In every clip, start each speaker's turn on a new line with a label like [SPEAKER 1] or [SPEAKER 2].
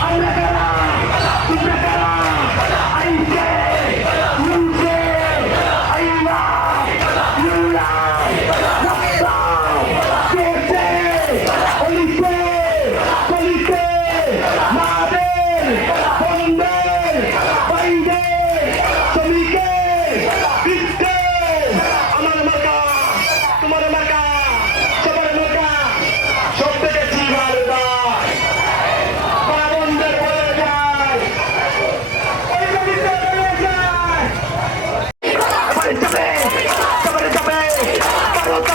[SPEAKER 1] Olha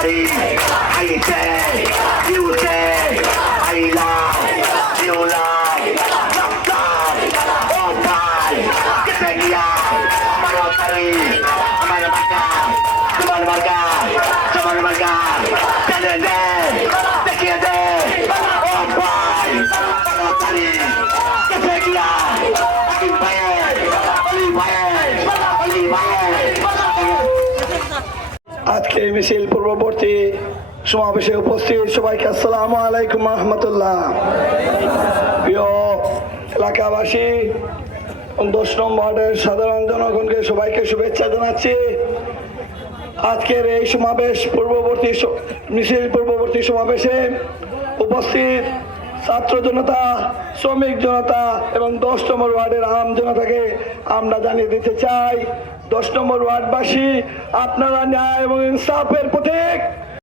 [SPEAKER 1] Daddy, I day, you day, I lie, you lie, not die, all die, get back the eye, my own daddy, I'm out of my guy, come on, my guy, come on, my guy, tell them
[SPEAKER 2] that. এই মিছিল পূর্ববর্তী সমাবেশে উপস্থিত সবাইকে আসসালামু আলাইকুম রহমতুল্লাহ। প্রিয় এলাকাবাসী দশ নম্বর ওয়ার্ডের সাধারণ জনগণকে সবাইকে শুভেচ্ছা জানাচ্ছি। আজকের এই সমাবেশ পূর্ববর্তী মিছিল পূর্ববর্তী সমাবেশে উপস্থিত ছাত্র জনতা, শ্রমিক জনতা, এবং দশ নম্বর ওয়ার্ডের আম জনতাকে আমরা জানিয়ে দিতে চাই। দশ নম্বর ওয়ার্ডবাসী আপনারা ন্যায় এবং ইনসাফের পথে